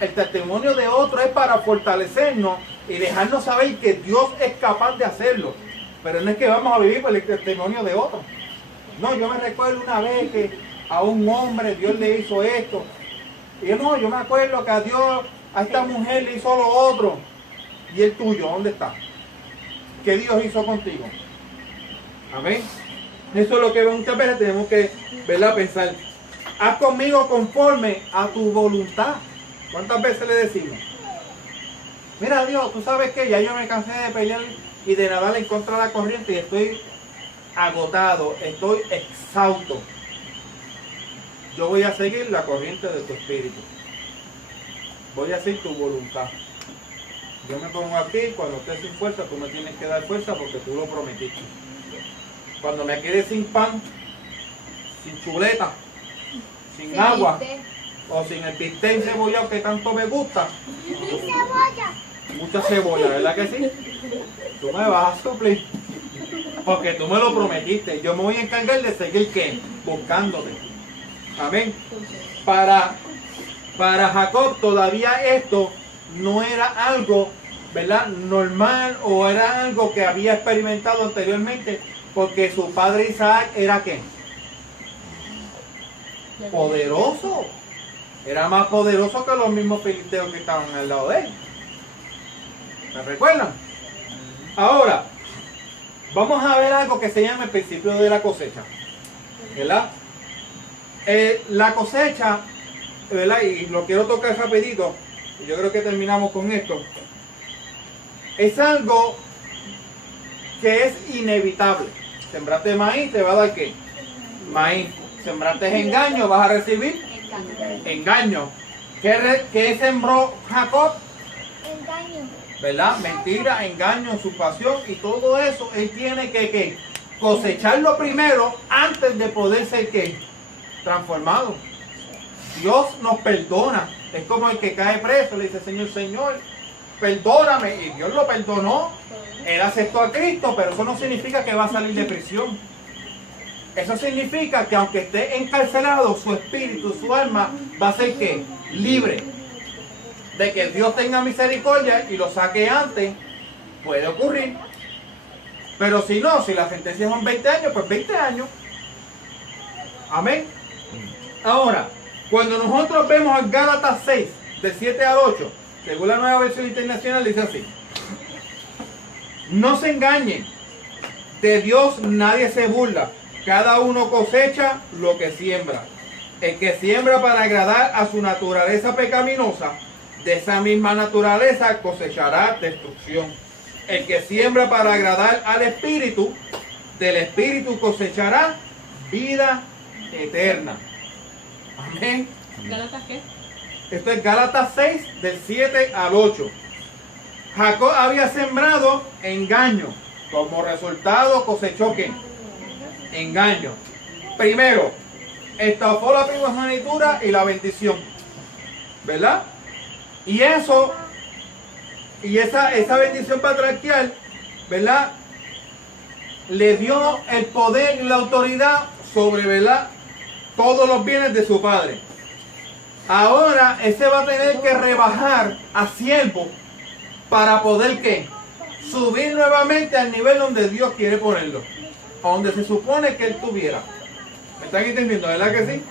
El testimonio de otro es para fortalecernos y dejarnos saber que Dios es capaz de hacerlo. Pero no es que vamos a vivir por el testimonio de otro. No, yo me recuerdo una vez que a un hombre Dios le hizo esto. Y yo me acuerdo que a esta mujer le hizo lo otro. ¿Y el tuyo dónde está? ¿Qué Dios hizo contigo? Amén. Eso es lo que muchas veces tenemos que, ¿verdad?, pensar. Haz conmigo conforme a tu voluntad. ¿Cuántas veces le decimos? Mira Dios, tú sabes que ya yo me cansé de pelear y de nadar en contra de la corriente y estoy agotado, estoy exhausto. Yo voy a seguir la corriente de tu espíritu. Voy a hacer tu voluntad. Yo me pongo aquí, cuando esté sin fuerza, tú me tienes que dar fuerza porque tú lo prometiste. Cuando me quede sin pan, sin chuleta, sin agua, o sin el bistec encebollado que tanto me gusta. Mucha cebolla, ¿verdad que sí? Tú me vas a suplir. Porque tú me lo prometiste. Yo me voy a encargar de seguir ¿qué? Buscándote. Amén. Para Jacob todavía esto no era algo, ¿verdad?, normal, o era algo que había experimentado anteriormente, porque su padre Isaac era ¿qué? Poderoso. Era más poderoso que los mismos filisteos que estaban al lado de él. ¿Me recuerdan? Ahora, vamos a ver algo que se llama el principio de la cosecha. ¿Verdad? La cosecha, ¿verdad?, y lo quiero tocar rapidito, y yo creo que terminamos con esto. Es algo que es inevitable. Sembraste maíz, te va a dar ¿qué? Maíz. Sembraste engaño, vas a recibir engaño. ¿Qué sembró Jacob? Engaño. ¿Verdad? Mentira, engaño, usurpación y todo eso. Él tiene que cosecharlo primero antes de poder ser ¿qué? Transformado. Dios nos perdona. Es como el que cae preso, le dice, Señor, perdóname. Y Dios lo perdonó. Él aceptó a Cristo, pero eso no significa que va a salir de prisión. Eso significa que aunque esté encarcelado, su espíritu, su alma va a ser ¿qué? Libre. De que Dios tenga misericordia y lo saque antes, puede ocurrir. Pero si no, si la sentencia son 20 años, pues 20 años. Amén. Ahora, cuando nosotros vemos en Gálatas 6, de 7 al 8, según la Nueva Versión Internacional, dice así: no se engañen, de Dios nadie se burla, cada uno cosecha lo que siembra. El que siembra para agradar a su naturaleza pecaminosa, de esa misma naturaleza cosechará destrucción. El que siembra para agradar al Espíritu, del Espíritu cosechará vida eterna. Amén. ¿Gálatas qué? Esto es Gálatas 6, del 7 al 8. Jacob había sembrado engaño. Como resultado cosechó ¿qué? Engaño. Primero, estafó la primogenitura y la bendición. ¿Verdad? Y eso, y esa bendición patriarcal, ¿verdad? Le dio el poder y la autoridad sobre, ¿verdad?, todos los bienes de su padre. Ahora ese va a tener que rebajar a siervo para poder ¿qué? Subir nuevamente al nivel donde Dios quiere ponerlo, a donde se supone que él tuviera. ¿Me están entendiendo? ¿Verdad que sí?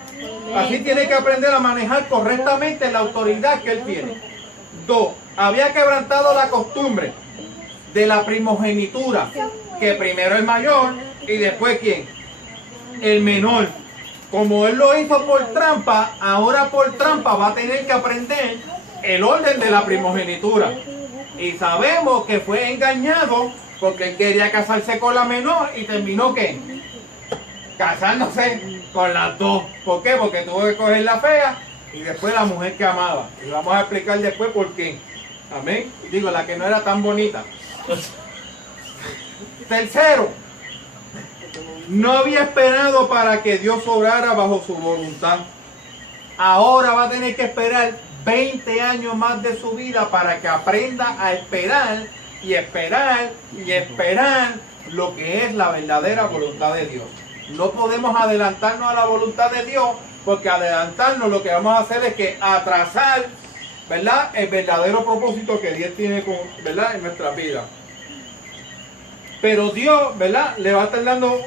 Así tiene que aprender a manejar correctamente la autoridad que él tiene. 2. Había quebrantado la costumbre de la primogenitura, que primero el mayor y después ¿quién? El menor. Como él lo hizo por trampa, ahora por trampa va a tener que aprender el orden de la primogenitura. Y sabemos que fue engañado porque él quería casarse con la menor y terminó ¿qué? Casándose con las dos. ¿Por qué? Porque tuvo que coger la fea y después la mujer que amaba. Y vamos a explicar después por qué. Amén. Digo, la que no era tan bonita. Tercero, no había esperado para que Dios obrara bajo su voluntad. Ahora va a tener que esperar 20 años más de su vida para que aprenda a esperar y esperar y esperar lo que es la verdadera voluntad de Dios. No podemos adelantarnos a la voluntad de Dios, porque adelantarnos lo que vamos a hacer es que atrasar, ¿verdad?, el verdadero propósito que Dios tiene con, ¿verdad?, en nuestras vidas. Pero Dios, ¿verdad?, le va a estar dando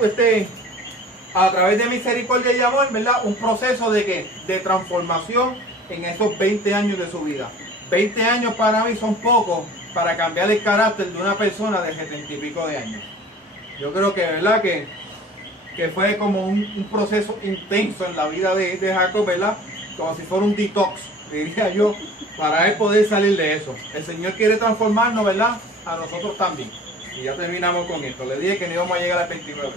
a través de misericordia y amor, ¿verdad?, un proceso de ¿qué? De transformación en esos 20 años de su vida. 20 años para mí son pocos para cambiar el carácter de una persona de 70 y pico de años. Yo creo que, ¿verdad?, que fue como un proceso intenso en la vida de Jacob, ¿verdad?, como si fuera un detox, diría yo, para él poder salir de eso. El Señor quiere transformarnos, ¿verdad?, a nosotros también. Y ya terminamos con esto. Le dije que no íbamos a llegar al 29.